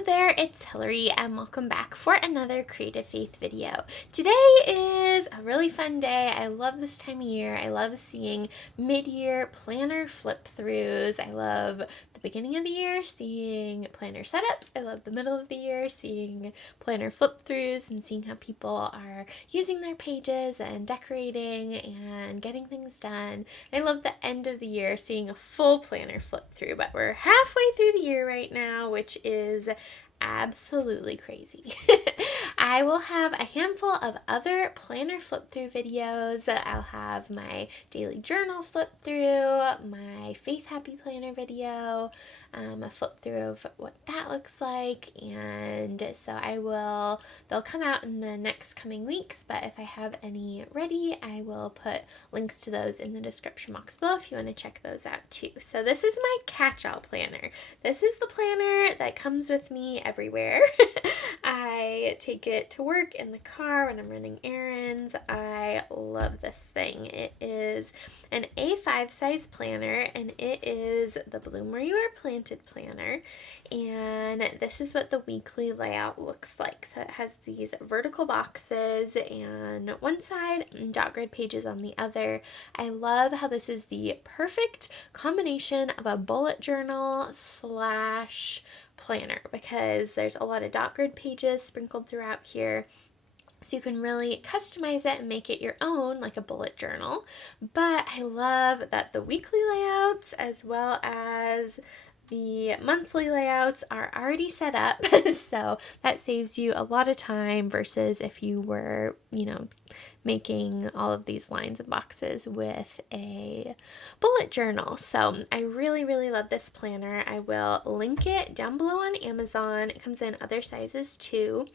Hello there, it's Hillary and welcome back for another Creative Faith video. Today is a really fun day. I love this time of year. I love seeing mid-year planner flip-throughs. I love the beginning of the year seeing planner setups. I love the middle of the year seeing planner flip-throughs and seeing how people are using their pages and decorating and getting things done. I love the end of the year seeing a full planner flip-through, but we're halfway through the year right now, which is absolutely crazy. I will have a handful of other planner flip through videos. I'll have my daily journal flip through, my Faith Happy Planner video, a flip through of what that looks like, and so they'll come out in the next coming weeks, but if I have any ready, I will put links to those in the description box below if you want to check those out too. So this is my catch-all planner. This is the planner that comes with me everywhere. I take it to work in the car when I'm running errands. I love this thing. It is an A5 size planner and it is the Bloom Where You Are Planted planner, and this is what the weekly layout looks like. So it has these vertical boxes and one side and dot grid pages on the other. I love how this is the perfect combination of a bullet journal slash planner because there's a lot of dot grid pages sprinkled throughout here. So you can really customize it and make it your own, like a bullet journal. But I love that the weekly layouts as well as the monthly layouts are already set up, so that saves you a lot of time versus if you were, making all of these lines and boxes with a bullet journal. So I really, really love this planner. I will link it down below on Amazon. It comes in other sizes too.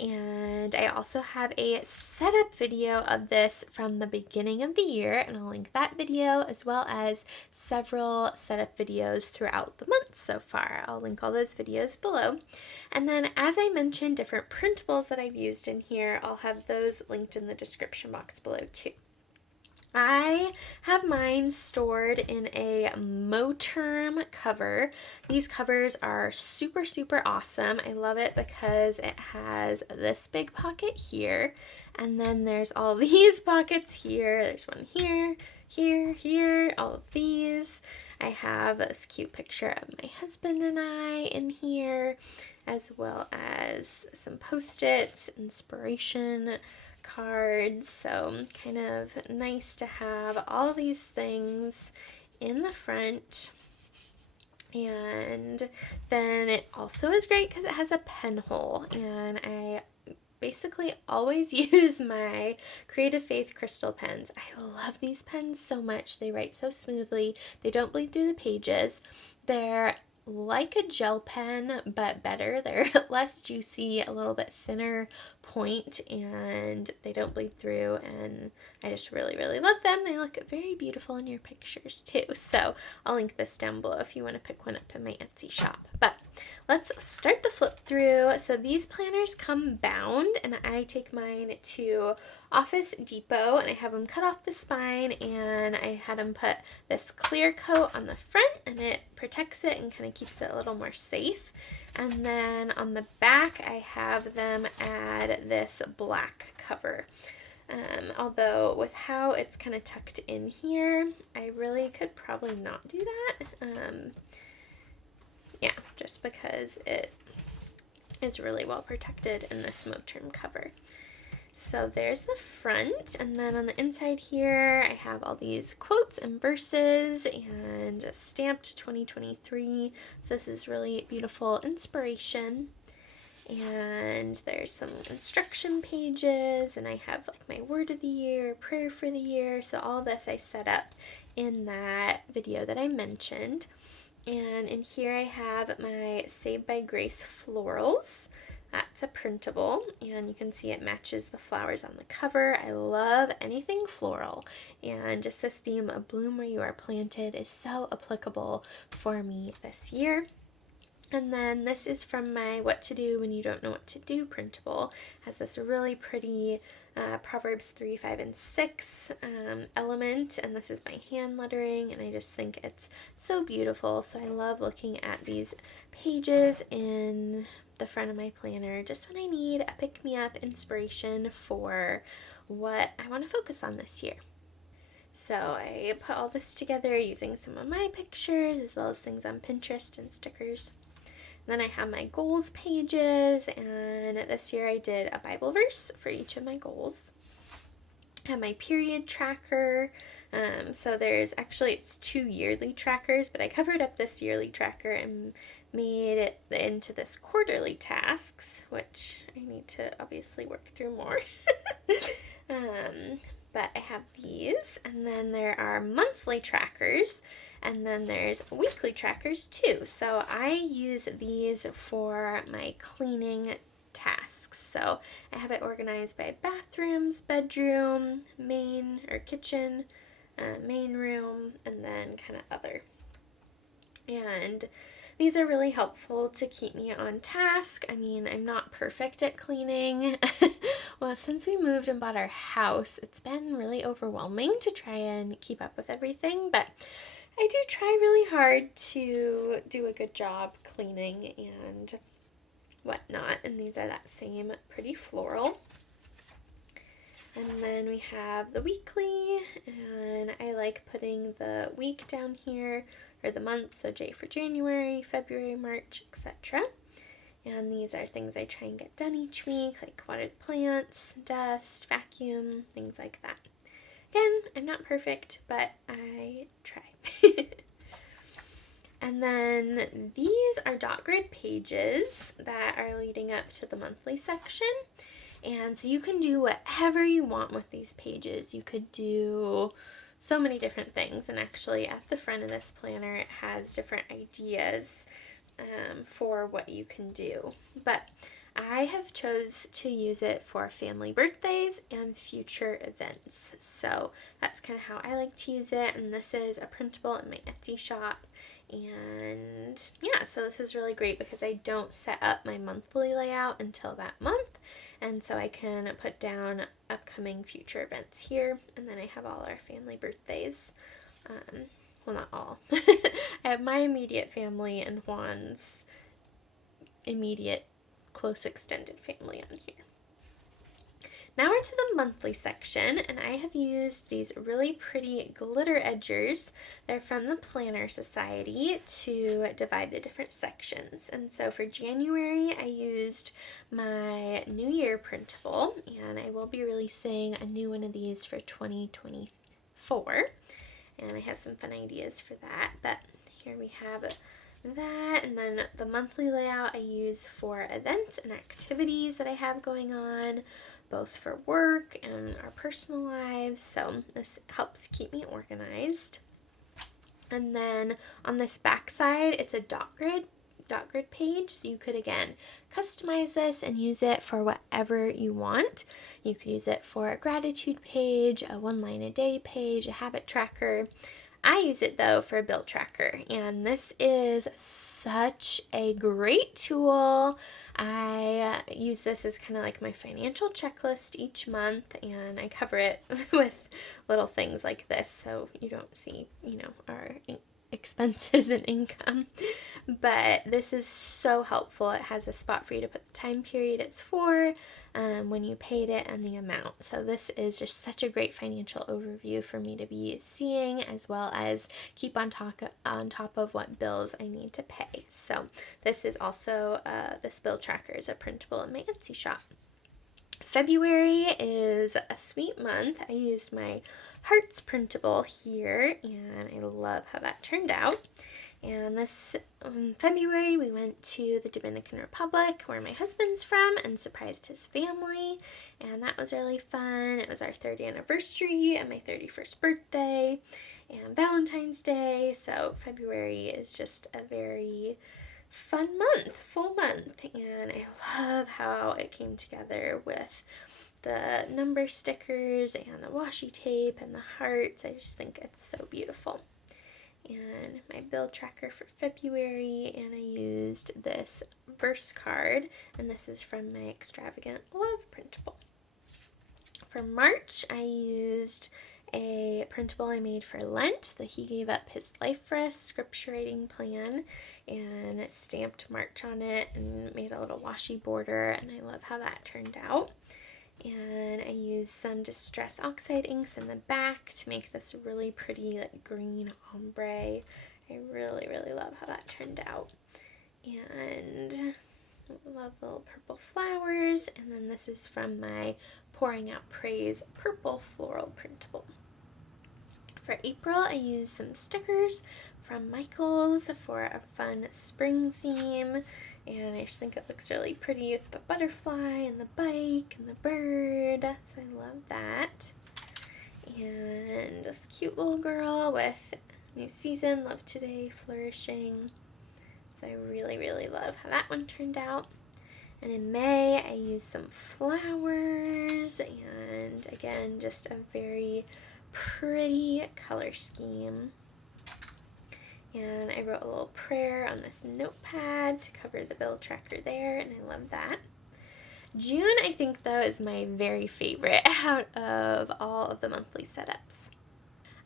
And I also have a setup video of this from the beginning of the year, and I'll link that video as well as several setup videos throughout the month so far. I'll link all those videos below. And then, as I mentioned, different printables that I've used in here, I'll have those linked in the description box below too. I have mine stored in a Moterm cover. These covers are super, super awesome. I love it because it has this big pocket here, and then there's all these pockets here. There's one here, here, all of these. I have this cute picture of my husband and I in here, as well as some Post-its, inspiration cards. So kind of nice to have all these things in the front. And then it also is great because it has a pen hole, and I basically always use my Creative Faith crystal pens. I love these pens so much. They write so smoothly. They don't bleed through the pages. They're like a gel pen, but better. They're less juicy, a little bit thinner point, and they don't bleed through, and I just really, really love them. They look very beautiful in your pictures too. So I'll link this down below if you want to pick one up in my Etsy shop. But let's start the flip through. So these planners come bound, and I take mine to Office Depot, and I have them cut off the spine, and I had them put this clear coat on the front, and it protects it and kind of keeps it a little more safe. And then on the back, I have them add this black cover. Although with how it's kind of tucked in here, I really could probably not do that. Yeah, just because it is really well protected in this Moterm cover. So there's the front, and then on the inside here I have all these quotes and verses and stamped 2023. So this is really beautiful inspiration. And there's some instruction pages, and I have like my word of the year, prayer for the year. So all this I set up in that video that I mentioned. And in here I have my Saved by Grace florals. That's a printable, and you can see it matches the flowers on the cover. I love anything floral, and just this theme of Bloom Where You Are Planted is so applicable for me this year. And then this is from my What to Do When You Don't Know What to Do printable. It has this really pretty Proverbs 3, 5, and 6 element, and this is my hand lettering, and I just think it's so beautiful. So I love looking at these pages in the front of my planner just when I need a pick-me-up inspiration for what I want to focus on this year. So I put all this together using some of my pictures as well as things on Pinterest and stickers. And then I have my goals pages, and this year I did a Bible verse for each of my goals. I have my period tracker. So there's actually, it's 2 yearly trackers, but I covered up this yearly tracker and made it into this quarterly tasks, which I need to obviously work through more. But I have these, and then there are monthly trackers, and then there's weekly trackers too. So I use these for my cleaning tasks. So I have it organized by bathrooms, bedroom, main or kitchen, main room, and then kind of other. And these are really helpful to keep me on task. I mean, I'm not perfect at cleaning. Well, since we moved and bought our house, it's been really overwhelming to try and keep up with everything, but I do try really hard to do a good job cleaning and whatnot. And these are that same pretty floral. And then we have the weekly, and I like putting the week down here, or the month, so J for January, February, March, etc. And these are things I try and get done each week, like watered plants, dust, vacuum, things like that. Again, I'm not perfect, but I try. And then these are dot grid pages that are leading up to the monthly section. And so you can do whatever you want with these pages. You could do so many different things. And actually at the front of this planner, it has different ideas for what you can do. But I have chose to use it for family birthdays and future events. So that's kind of how I like to use it. And this is a printable in my Etsy shop. And yeah, so this is really great because I don't set up my monthly layout until that month. And so I can put down upcoming future events here. And then I have all our family birthdays. Well, not all. I have my immediate family and Juan's immediate close extended family on here. Now we're to the monthly section, and I have used these really pretty glitter edgers. They're from the Planner Society to divide the different sections. And so for January, I used my New Year printable, and I will be releasing a new one of these for 2024. And I have some fun ideas for that, but here we have that. And then the monthly layout I use for events and activities that I have going on, both for work and our personal lives. So this helps keep me organized. And then on this back side, it's a dot grid page. So you could, again, customize this and use it for whatever you want. You could use it for a gratitude page, a 1 line a day page, a habit tracker. I use it though for a bill tracker, and this is such a great tool. I use this as kind of like my financial checklist each month, and I cover it with little things like this so you don't see, our expenses and income. But this is so helpful. It has a spot for you to put the time period it's for, when you paid it, and the amount. So this is just such a great financial overview for me to be seeing, as well as keep on top of what bills I need to pay. So this is also, this bill tracker is a printable in my Etsy shop. February is a sweet month. I used my Hearts printable here, and I love how that turned out. And this February, we went to the Dominican Republic, where my husband's from, and surprised his family, and that was really fun. It was our 3rd anniversary and my 31st birthday and Valentine's Day, so February is just a very fun month, full month, and I love how it came together with the number stickers and the washi tape and the hearts. I just think it's so beautiful. And my bill tracker for February, and I used this verse card, and this is from my Extravagant Love printable. For March, I used a printable I made for Lent that he gave up his life for us, scripture writing plan, and stamped March on it and made a little washi border, and I love how that turned out. And I used some Distress Oxide inks in the back to make this really pretty like green ombre. I really, really love how that turned out. And love the little purple flowers. And then this is from my Pouring Out Praise purple floral printable. For April, I used some stickers from Michaels for a fun spring theme, and I just think it looks really pretty with the butterfly and the bike and the bird, so I love that. And this cute little girl with New Season, Love Today, Flourishing, so I really, really love how that one turned out. And in May, I used some flowers, and again, just a very pretty color scheme. And I wrote a little prayer on this notepad to cover the bill tracker there, and I love that. June, I think, though, is my very favorite out of all of the monthly setups.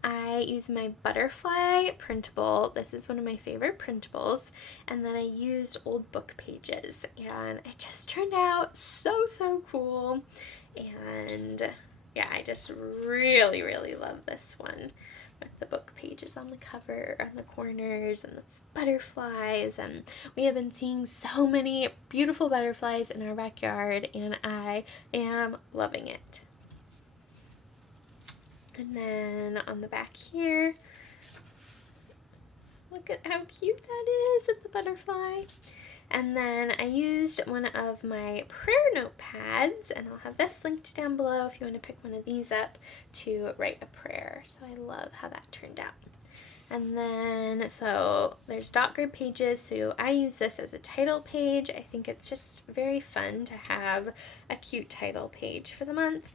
I use my butterfly printable. This is one of my favorite printables. And then I used old book pages, and it just turned out so, so cool. And yeah, I just really, really love this one with the book pages on the cover, on the corners, and the butterflies. And we have been seeing so many beautiful butterflies in our backyard, and I am loving it. And then on the back here, look at how cute that is with the butterfly. And then I used one of my prayer notepads, and I'll have this linked down below if you want to pick one of these up to write a prayer. So I love how that turned out. And then, so there's dot grid pages, so I use this as a title page. I think it's just very fun to have a cute title page for the month.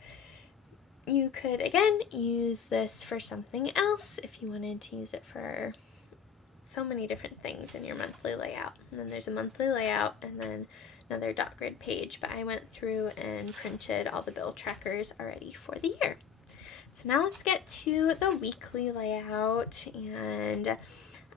You could, again, use this for something else if you wanted to use it for so many different things in your monthly layout. And then there's a monthly layout and then another dot grid page, but I went through and printed all the bill trackers already for the year. So now let's get to the weekly layout, and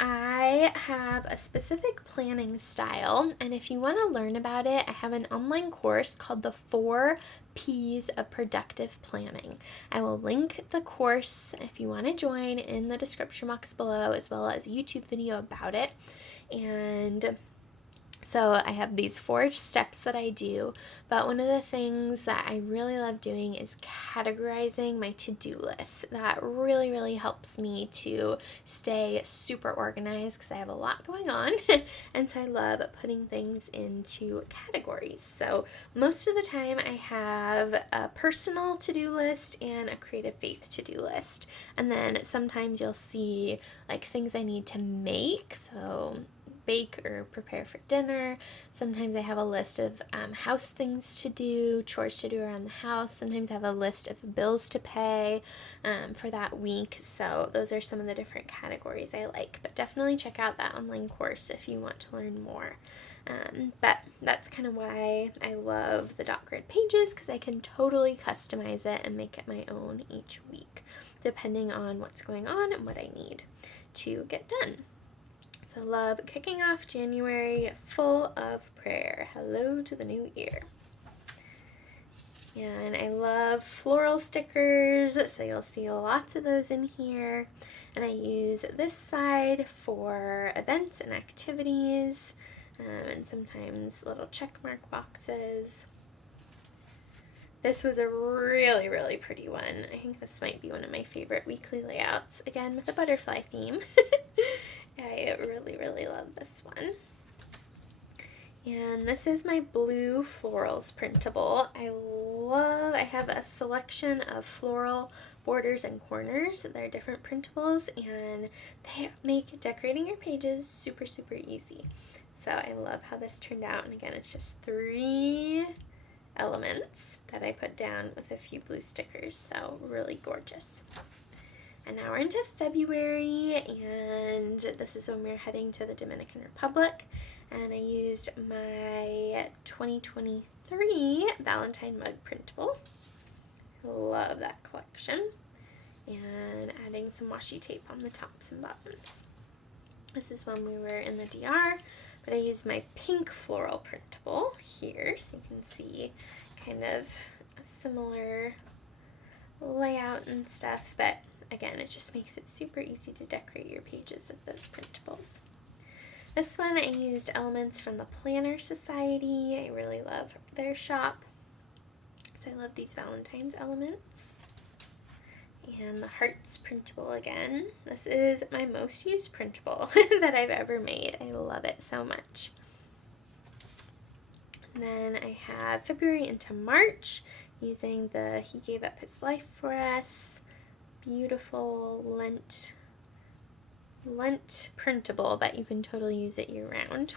I have a specific planning style, and if you want to learn about it, I have an online course called the 4 P's of Productive Planning. I will link the course if you want to join in the description box below, as well as a YouTube video about it. And so I have these 4 steps that I do, but one of the things that I really love doing is categorizing my to-do list. That really, really helps me to stay super organized because I have a lot going on, and so I love putting things into categories. So most of the time I have a personal to-do list and a creative faith to-do list, and then sometimes you'll see like things I need to make, so bake or prepare for dinner. Sometimes I have a list of house things to do, chores to do around the house. Sometimes I have a list of bills to pay for that week. So those are some of the different categories I like. But definitely check out that online course if you want to learn more. But that's kind of why I love the dot grid pages, because I can totally customize it and make it my own each week, depending on what's going on and what I need to get done. So I love kicking off January full of prayer. Hello to the new year. And I love floral stickers, so you'll see lots of those in here. And I use this side for events and activities, and sometimes little check mark boxes. This was a really, really pretty one. I think this might be one of my favorite weekly layouts, again with a butterfly theme. I really, really love this one. And this is my blue florals printable. I have a selection of floral borders and corners. They're different printables, and they make decorating your pages super, super easy. So I love how this turned out. And again, it's just 3 elements that I put down with a few blue stickers. So really gorgeous. And now we're into February, and this is when we're heading to the Dominican Republic, and I used my 2023 Valentine mug printable. I love that collection. and adding some washi tape on the tops and bottoms. This is when we were in the DR, but I used my pink floral printable here so you can see kind of a similar layout and stuff, but again, it just makes it super easy to decorate your pages with those printables. This one I used elements from the Planner Society. I really love their shop. So I love these Valentine's elements. And the Hearts printable again. This is my most used printable that I've ever made. I love it so much. And then I have February into March using the He Gave Up His Life for Us. Beautiful Lent printable, but you can totally use it year round.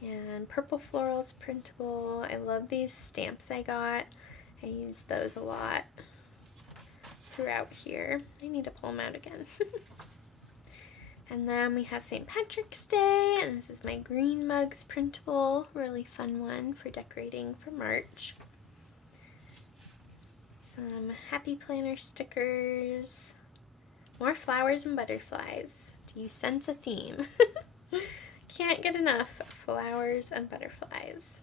And Purple Florals printable. I love these stamps I got. I use those a lot throughout here. I need to pull them out again. And then we have St. Patrick's Day, and this is my Green Mugs printable. Really fun one for decorating for March. Some Happy Planner stickers. More flowers and butterflies. Do you sense a theme? Can't get enough flowers and butterflies.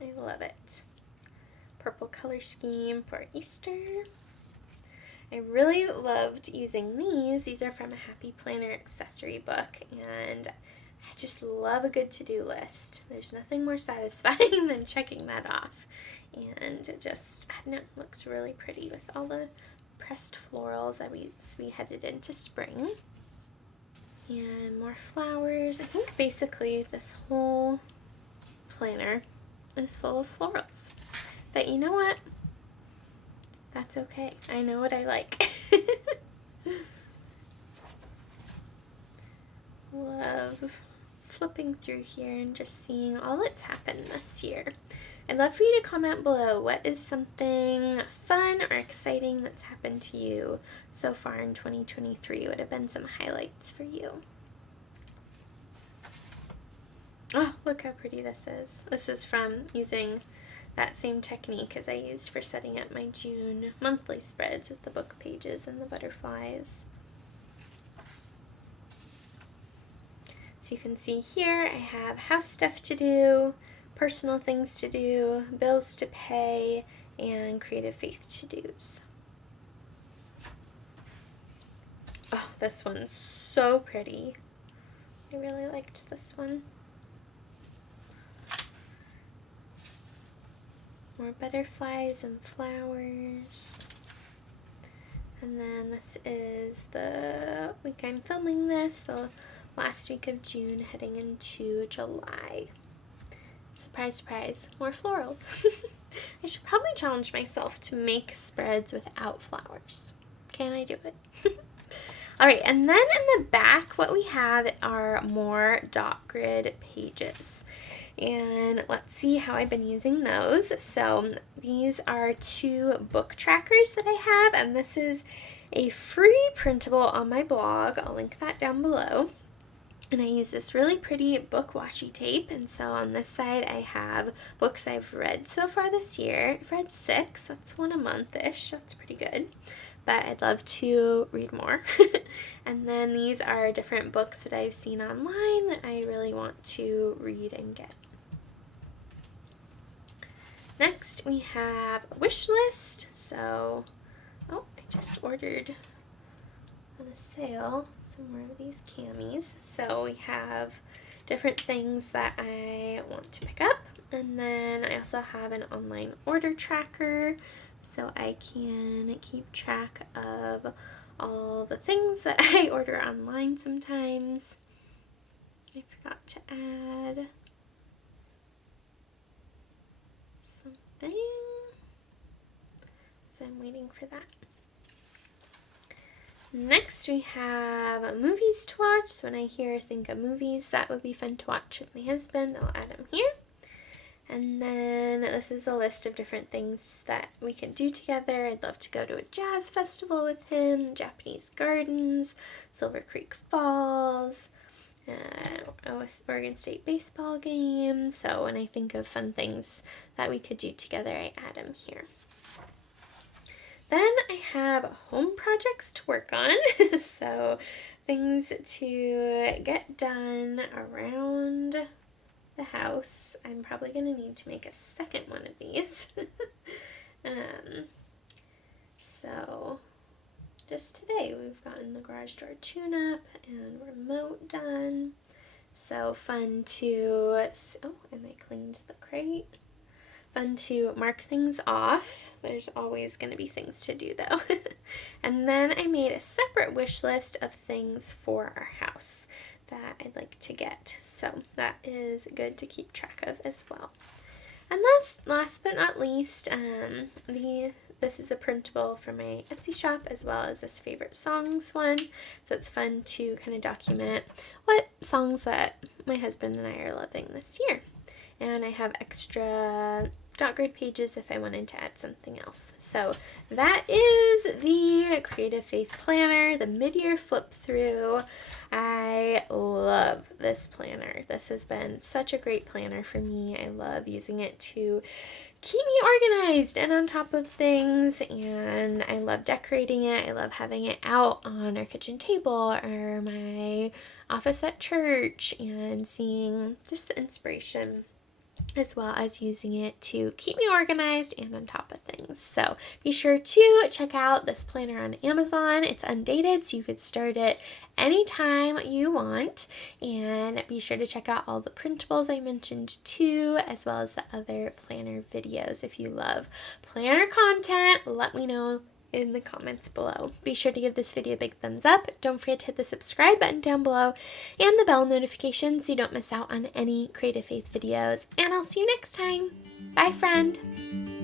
I love it. Purple color scheme for Easter. I really loved using these. These are from a Happy Planner accessory book, and I just love a good to-do list. There's nothing more satisfying than checking that off. And it just, I don't know, looks really pretty with all the pressed florals as we headed into spring. And more flowers. I think basically this whole planner is full of florals. But you know what? That's okay. I know what I like. Love flipping through here and just seeing all that's happened this year. I'd love for you to comment below what is something fun or exciting that's happened to you so far in 2023. What have been some highlights for you? Oh, look how pretty this is. This is from using that same technique as I used for setting up my June monthly spreads with the book pages and the butterflies. So you can see here I have house stuff to do, personal things to do, bills to pay, and creative faith to-dos. Oh, this one's so pretty. I really liked this one. More butterflies and flowers. And then this is the week I'm filming this, the last week of June heading into July. Surprise, surprise, more florals. I should probably challenge myself to make spreads without flowers. Can I do it? Alright, and then in the back what we have are more dot grid pages. And let's see how I've been using those. So these are 2 book trackers that I have, and this is a free printable on my blog. I'll link that down below. And I use this really pretty book washi tape, and so on this side I have books I've read so far this year. I've read 6, that's 1 a month-ish, that's pretty good. But I'd love to read more. And then these are different books that I've seen online that I really want to read and get. Next we have a wish list. So, oh, I just ordered on a sale some more of these camis. So we have different things that I want to pick up, and then I also have an online order tracker so I can keep track of all the things that I order online sometimes. I forgot to add something, so I'm waiting for that. Next we have movies to watch. So when I think of movies that would be fun to watch with my husband, I'll add them here. And then this is a list of different things that we can do together. I'd love to go to a jazz festival with him, Japanese gardens, Silver Creek Falls, Oregon State baseball game. So when I think of fun things that we could do together, I add them here. Then I have home projects to work on, so things to get done around the house. I'm probably going to need to make a second one of these. So just today we've gotten the garage door tune-up and remote done. So fun to, oh, and I cleaned the crate. Fun to mark things off. There's always going to be things to do though. And then I made a separate wish list of things for our house that I'd like to get. So that is good to keep track of as well. And last but not least, this is a printable for my Etsy shop as well as this favorite songs one. So it's fun to kind of document what songs that my husband and I are loving this year. And I have extra dot grid pages if I wanted to add something else. So that is the Creative Faith Planner, the mid-year flip through. I love this planner. This has been such a great planner for me. I love using it to keep me organized and on top of things, and I love decorating it. I love having it out on our kitchen table or my office at church and seeing just the inspiration, as well as using it to keep me organized and on top of things. So be sure to check out this planner on Amazon. It's undated, so you could start it anytime you want. And be sure to check out all the printables I mentioned too, as well as the other planner videos. If you love planner content, let me know in the comments below. Be sure to give this video a big thumbs up. Don't forget to hit the subscribe button down below and the bell notification so you don't miss out on any Creative Faith videos. And I'll see you next time. Bye, friend.